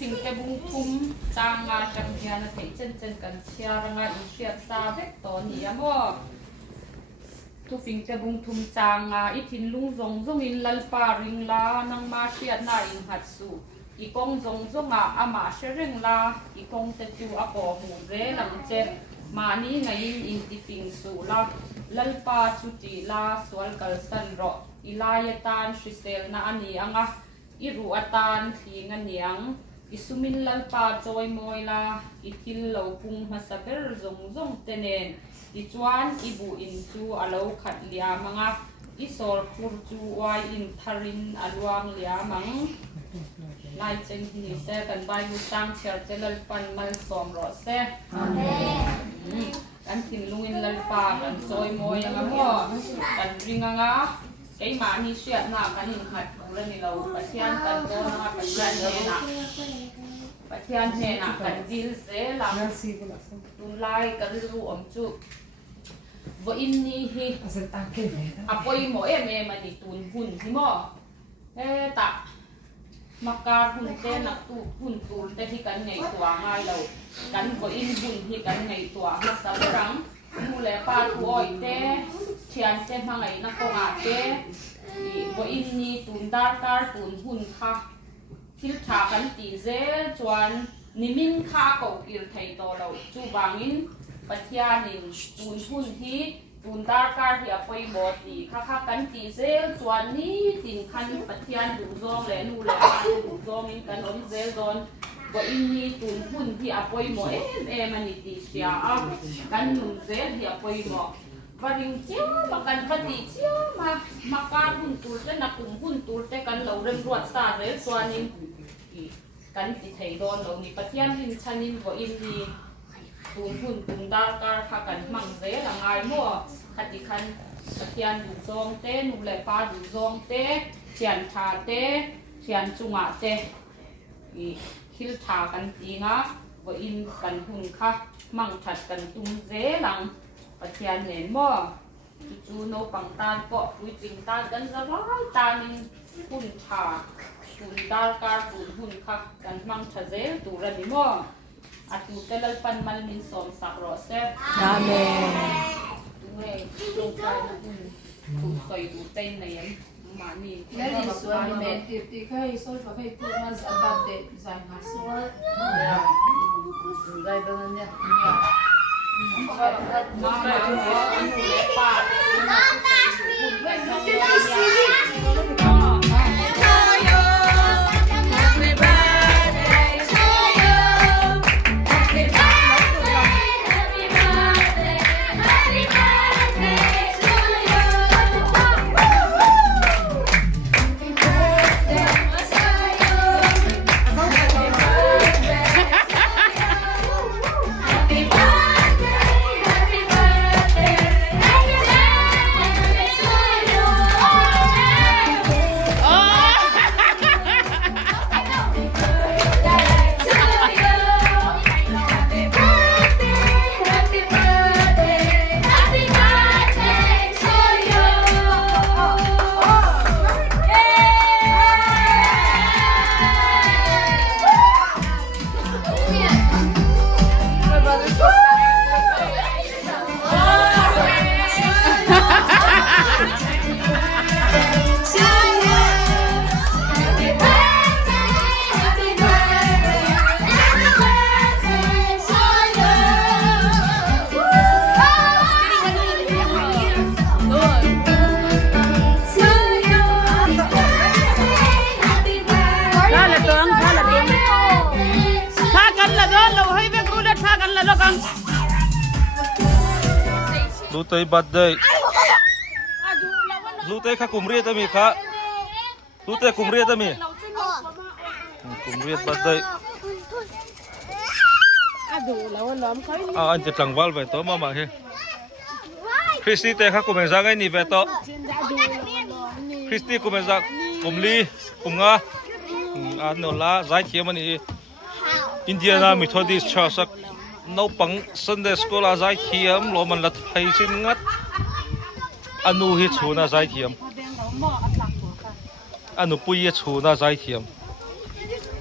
ฟิงเตบุงทุ่มจางงาจังเฮียนะเทเจนเจนกันเชียร์งาอิเชียซาเวกตอนนี้มั่วทุฟิงเตบุงทุ่มจางงาอิทินลุงซงซงอินลัลปาริงลานังมาเชียนาอินหัดสูอีกงซงซงอามาเชริงลาอีกงเตจูอากอหูเรลังเจมานี้ไงอินติฟิงสูลาลัลปาจุติลาสวลกัลสันรออิลายตานชิเซลนาอันนี้อ่ะอิรูอัตานทีงันยังอิสุมินลัลปาจอยมอยลาอิทิลโลพุงมาสับเบลซงซงเตเนนอิจวนอิบูอินจูอาโลขัดเลียมังอิสอลคูร์จูวายอินทารินอลวงเลียมังนายเจนฮินิเซกันบายมุตังเชียร์เจลัลปันมัลสอมรอเซกันทินลุงอินลัลปากันจอยมอยยังมั่วกันริงงาไอ้หมานี่เสียหน้ากันหินหัดเรื่องนี้เราปะเทียนกันโตนะปะเทียนเฮนะปะเทียนเฮนะกันดิลเซลังตุนไล่กันรู้อมจุว่าอินนี่ฮีอะปอยหมอมันนี่ตุนหุ่นที่หม้อตะมักการหุ่นเต้นักตูหุ่นตูนแต่ที่กันไงตัวง่ายเรากันว่าอินหุ่นที่กันไงตัวมาสับรังมูเลปาถอยเต้เชียนเต้มาไงนักกงอาเต้ว่าอินนี่ตุนดาร์การตุนหุ่นค่ะทิลชากันตีเซลจวนนิมินค่าเก่ากิลไทยโตเราจูบางอินปัทยานินตุนหุ่นที่ตุนดาร์การที่อภัยบอดีค่ะกันตีเซลจวนนี้ตินคันปัทยาดูซองและนูและปาดูซองอินกันอมเซลจอนว่าอินนี่ตุนหุ่นที่อภัยหมอมันนี่ตีเสียกันนุ่มเซลที่อภัยหมอวันนี้เจ้ามากันปฏิเจ้ามาการหุ่นตูเต้นักกลุ่มหุ่นตูเต้กันเราเริ่มรวดซาเลยส่วนนี้กันติดไทยโดนเรานี่ปะเทียนดินชันนินว่าอินดีตูนหุ่นตูนดาร์การขากันมั่งเร่หลังไอ้มั่วขัดอีคันปะเทียนดูซองเต้นุ่มเลยปลาดูซองเต้เทียนชาเต้เทียนจุงอาเต้คิลชากันตีงะว่าอินกันหุ่นค่ะมั่งถัดกันตุ้มเร่หลังปะเทียนเห็นบ่จูโนปังตาลก็คุยจริงตากันสบายตานินหุ่นชาหุ่นดาร์การหุ่นหุ่นค่ะกันมั่งชาเซลตูรันนิบ่อาตูเตลปันมันมินสอมสักรอเซอาเมนตูเองตรงใจนะตูสอยตูเต้นในยันมานี่แล้วดิสวนเมนตีเคยโซ่ฟ้าเคยพูดมาสับบัดเดใจมาสวยใจตอนนั้นเนี่ยHlutei birthday Hlutei kha kumriya tami kha Hlutei kumriya tami kumriya birthday anh chỉ trăng vào về tối mà he Christy te kha kumeng sang ai ni về to Christy kumeng sang kumli kumnga anola zai thiam ani Indiana Methodist Church nấu bằng Sunday School là giải thiam lo man lat phai sin ngat anu hi chuna giải thiam anu pui hi chuna giải thiam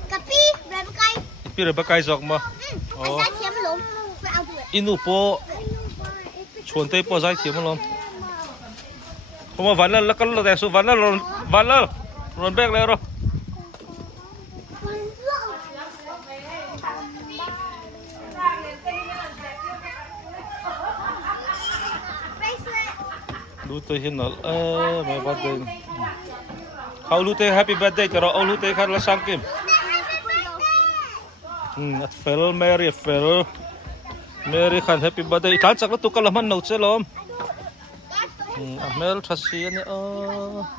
kapi ber kai happy rồi bác cái giọt mà oh inu po chuồn tây po giải thiểm mà luôn không mà ván là cắn là đẹp số ván là rồi bẹc lên rồi Hlutei hin nal my birthday how Hlutei happy birthday charo oh Hlutei khan la sang kim at fel Mary khan happy birthday thal chak la tu kala man no chelom Mel thasi ani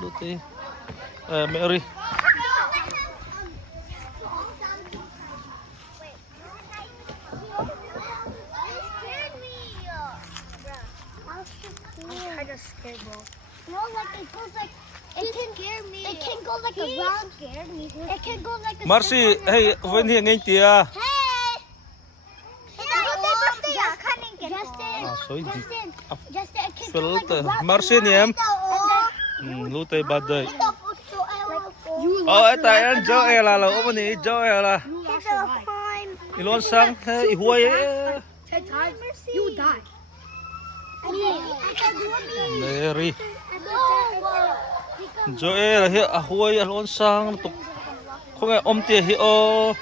Hlutei Mary No, like it goes like it can scare me. It can go like around. Scare me. It can go like a Marcy hey when here ngay tia Hey. Justin. sorry Justin. Justin. It can go fel like around. Marcy ni em Hlutei birthday eta en Joel la lo ni Joel la ilon sang i huai You die. Mary Joel hi a huai ilon sang tu không ai om tia hi o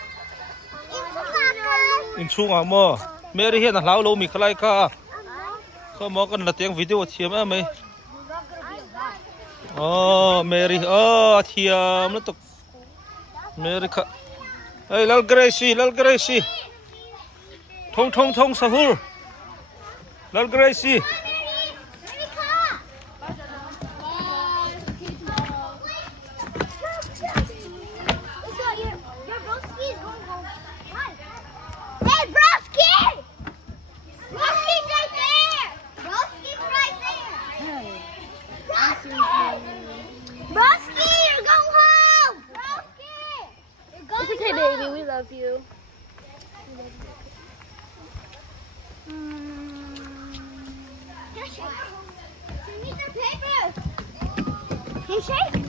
in chung à mo Mary hi na lau lo mi khlai ka so mo kan la tiang video thiam a mai Mary thiam nó tục Mary kha hey lal Gracie thong sahur lal Gracie Broski, you're going home! Broski! It's okay, baby. We love you. Can you shake?